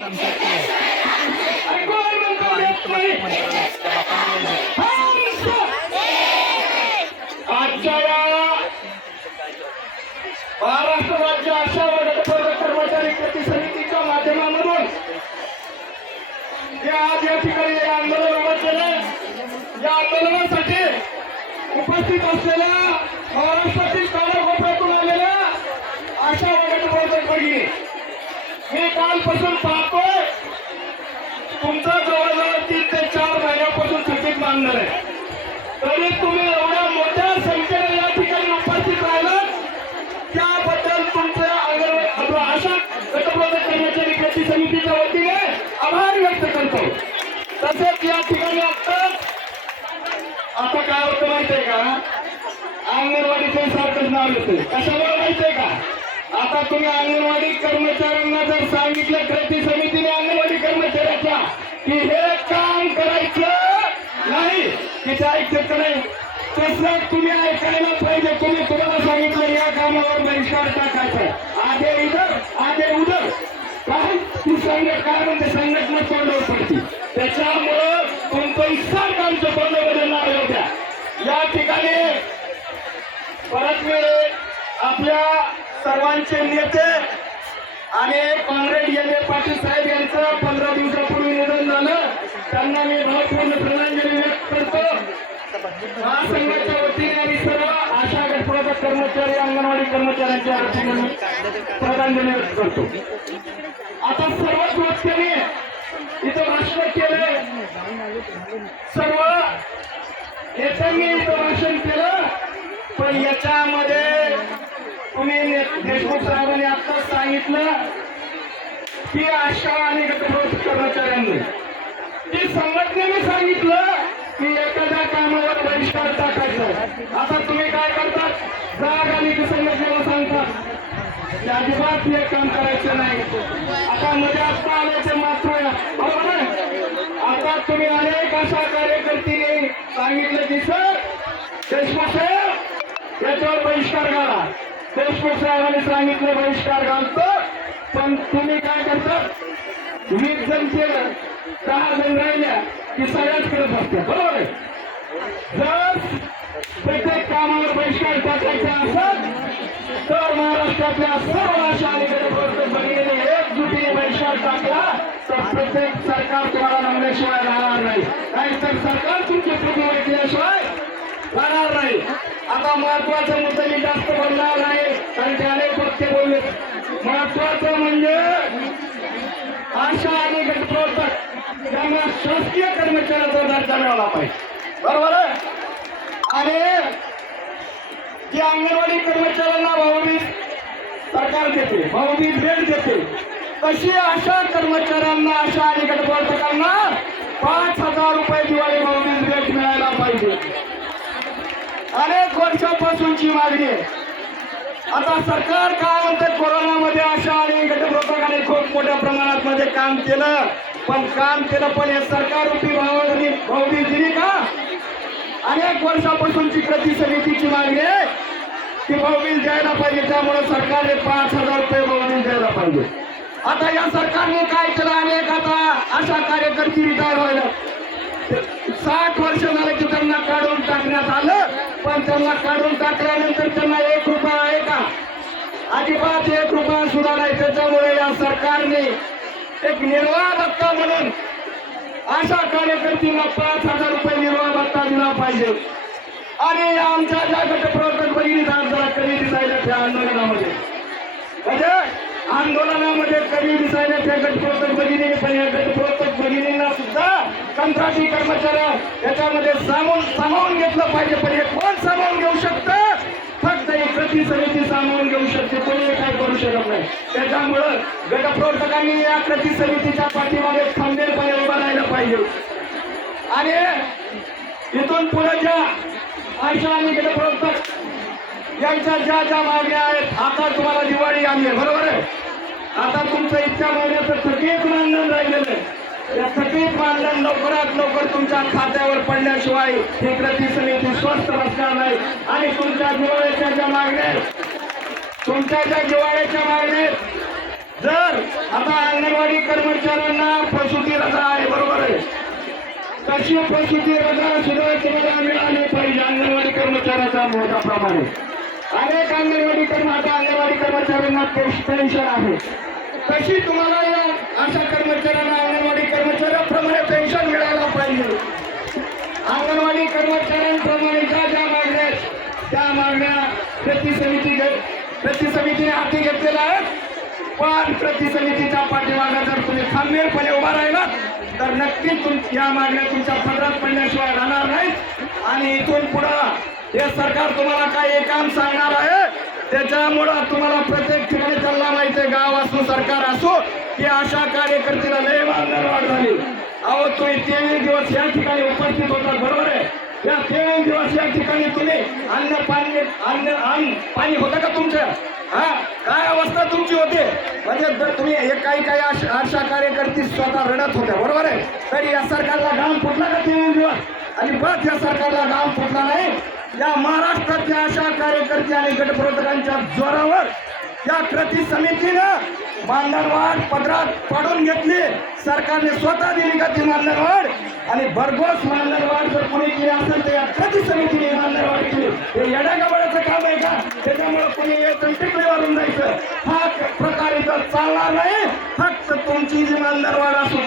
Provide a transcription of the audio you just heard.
आजच्या या महाराष्ट्र राज्य आशा कर्मचारी कृती समितीच्या माध्यमामधून जे आज या ठिकाणी हे आंदोलन उभं केलं या आंदोलनासाठी उपस्थित असलेल्या महाराष्ट्रातील कालपासून पाहतोय. तुमचा जवळजवळ तीन ते चार महिन्यापासून थकीत मानणार आहे. तरी तुम्ही एवढ्या मोठ्या संख्येने या ठिकाणी उपस्थित राहिलात. त्याबद्दल तुमच्या अंगणवाडी आशा गटप्रवर्तक कर्मचारी कृती समितीच्या वतीने आभार व्यक्त करतो. तसेच या ठिकाणी आत्ताच आता काय होतं माहितीये का? अंगणवाडीचे सारखंच नाव येते कशामुळे माहितीये का? आता तुम्ही अंगणवाडी कर्मचाऱ्यांना जर सांगितलं कृती समितीने अंगणवाडी कर्मचाऱ्याच्या की हे काम करायचं नाही तिथे ते ऐकत नाही? तसं तुम्ही ऐकायला पाहिजे. तुम्ही तुम्हाला सांगितलं या कामावर बहिष्कार टाकायचा आधे इधर आधे उधर काय ती संघट काय म्हणते संघटना तोंडावर पडते त्याच्यामुळं तुमचं इच्छा आमच्या तोंडामध्ये नाव होत्या या ठिकाणी परत मी आपल्या सर्वांचे नेते आणि कॉम्रेड एम ए पाटील साहेब यांचं पंधरा दिवसापूर्वी निधन झालं. त्यांना मी भावपूर्ण प्रणांजली व्यक्त करतो. महासंघाच्या वतीने आणि सर्व आशा गटपुराचा कर्मचारी अंगणवाडी कर्मचाऱ्यांच्या वतीने मी व्यक्त करतो. आता सर्वच वक्त्याने इथं भाषण केलं. सर्व नेत्यांनी इथं भाषण केलं. पण याच्यामध्ये तुम्ही देशमुख साहेबांनी आत्ताच सांगितलं की आशा आणि कर्मचाऱ्यांनी. ती संघटनेने सांगितलं की एखाद्या कामावर बहिष्कार टाकायचं. आता तुम्ही काय करतात जाग आणि संघटनेला सांगतात अजिबात हे काम करायचं नाही. आता मध्ये आत्ता आल्याचे मात्र बरोबर आता तुम्ही अनेक अशा कार्यकर्तीने सांगितलं की सर देशमुख साहेब याच्यावर बहिष्कार घाला. देशमुख साहेबांनी सांगितलं बहिष्कार घालतो पण तुम्ही काय करता? वीस जण केलं दहा जण राहिल्या की सगळ्याच करत असत्या बरोबर आहे? जर प्रत्येक कामावर बहिष्कार टाकायचा असेल तर महाराष्ट्रातल्या सर्व अशा आणि एकजुटीने बहिष्कार टाकला तर प्रत्येक सरकार तुम्हाला नमल्याशिवाय राहणार नाही. नाहीतर सरकार तुमची प्रति ऐकल्याशिवाय नाही आता महत्त्वाचा मुद्दा मी जास्त बोलणार नाही कारण ते अनेक वक्ते बोलले महत्वाचं म्हणजे आशा आणि गटप्रवर्तक यांना शासकीय कर्मचाऱ्याचा दर्जा मिळाला पाहिजे. बरोबर आणि जी अंगणवाडी कर्मचाऱ्यांना भाऊबीज सरकार देते भाऊबीज भेट देते तशी अशा कर्मचाऱ्यांना अशा आणि गटप्रवर्तकांना पाच हजार रुपये दिवाळी भाऊबीज भेट मिळायला पाहिजे अनेक वर्षापासूनची मागणी आहे. आता सरकार काय म्हणते कोरोनामध्ये अशा आणि गटप्रवर्तकाने खूप मोठ्या प्रमाणात मध्ये काम केलं. पण काम केलं पण हे सरकार रूपी भावानी भावनी दिली का? अनेक वर्षापासूनची कृती समितीची मागणी आहे. की भाऊबीज द्यायला पाहिजे त्यामुळे सरकारने पाच हजार रुपये भावनी द्यायला पाहिजे. आता या सरकारने काय केलं अनेक आता अशा कार्यकर्ती रिटायर व्हायला. साठ वर्ष झाले की त्यांना काढून टाकण्यात आलं. पण त्यांना काढून टाकल्यानंतर त्यांना एक रुपया आहे का? अजिबात एक रुपया सुद्धा नाही. त्याच्यामुळे या सरकारने एक निर्वाह भत्ता म्हणून अशा कार्यकर्त्यांना पाच हजार रुपये निर्वाह भत्ता दिला पाहिजे. आणि आमच्या ज्या गटप्रवर्तक बहिणी जरा कमी दिसायला त्या आंदोलनामध्ये. म्हणजे आंदोलनामध्ये कमी दिसायला त्या गटप्रवर्तक बहिणीने पण या गटप्रवर्तक बहिणीने कंत्राटी कर्मचारी याच्यामध्ये सामावून सामावून घेतलं पाहिजे पण हे कोण सामावून घेऊ शकतं? फक्त ही कृती समिती सामावून घेऊ शकते. कोणी काय करू शकत नाही. त्याच्यामुळं गटप्रवर्तकांनी या कृती समितीच्या पाठीमागे खंबीरपणे उभं राहिलं पाहिजे. आणि इथून पुढे ज्या आयशा आणि गटप्रवर्तक यांच्या ज्या ज्या मागण्या आहेत आता तुम्हाला दिवाळी आली आहे बरोबर आहे? आता तुमचं इच्छा मागण्याचं सगळे मानधन राहिलेलं आहे. या थकीत मानधन लवकरात लवकर तुमच्या खात्यावर पडल्याशिवाय हे कृती समिती स्वस्थ बसणार नाही. आणि तुमच्या जिवाळ्याच्या ज्या मागण्या तुमच्या ज्या जिवाळ्याच्या मागण्या जर आता अंगणवाडी कर्मचाऱ्यांना प्रसूती रजा आहे बरोबर आहे. तशी प्रसूती रजा सुद्धा तुम्हाला मिळाली पाहिजे अंगणवाडी कर्मचाऱ्याच्या मोठ्याप्रमाणे अनेक अंगणवाडी कर्म आता अंगणवाडी कर्मचाऱ्यांना पेन्शन आहे. तशी तुम्हाला या अशा कर्मचाऱ्यांना अंगणवाडी कर्मचाऱ्याप्रमाणे पेन्शन मिळायला पाहिजे? अंगणवाडी कर्मचाऱ्यांप्रमाणे ज्या ज्या मागण्या त्या मागण्या प्रति समिती प्रति समितीने हाती घेतलेल्या आहेत. पण प्रति समितीच्या पाठीमागा जर तुम्ही खंबीरपणे उभा राहिला तर नक्कीच तुम या मागण्या तुमच्या पदरात पडल्याशिवाय राहणार नाहीत. आणि इथून पुढं हे सरकार तुम्हाला काही काम सांगणार आहे. त्याच्यामुळं तुम्हाला प्रत्येक ठिकाणी चालला माहिती गाव असो सरकार असो की अशा कार्यकर्त्याला लय मागणार वाढ झाली. अहो तुम्ही तेवीस दिवस या ठिकाणी उपस्थित होता बरोबर आहे? या तेवीस दिवस या ठिकाणी तुम्ही अन्न पाणी अन्न अन्न पाणी होतं का तुमच्या हा? काय अवस्था तुमची होते? म्हणजे जर तुम्ही एक काही काही अशा अशा कार्यकर्ती स्वतः रडत होत्या बरोबर आहे? तरी या सरकारला गाम फुटला का तेवीस दिवस? आणि बस या सरकारला गाम फुटला नाही? या महाराष्ट्रातल्या अशा कार्यकर्ते आणि गटप्रवर्तकांच्या जोरावर या कृती समितीनं मानधनवाढ पदरात पाडून घेतली. सरकारने स्वतः दिली का ती मानधनवाढ? आणि भरघोस मानधनवाढ जर कोणी केली असेल तर या कृती समितीने मानधनवाढ केली. हे येड्यागाबाळाचं काम आहे का? त्याच्यामुळे कोणी टिकलीवरून जायचं हा प्रकार इथं चालणार नाही. फक्त तुमची जी मानधनवाढ असू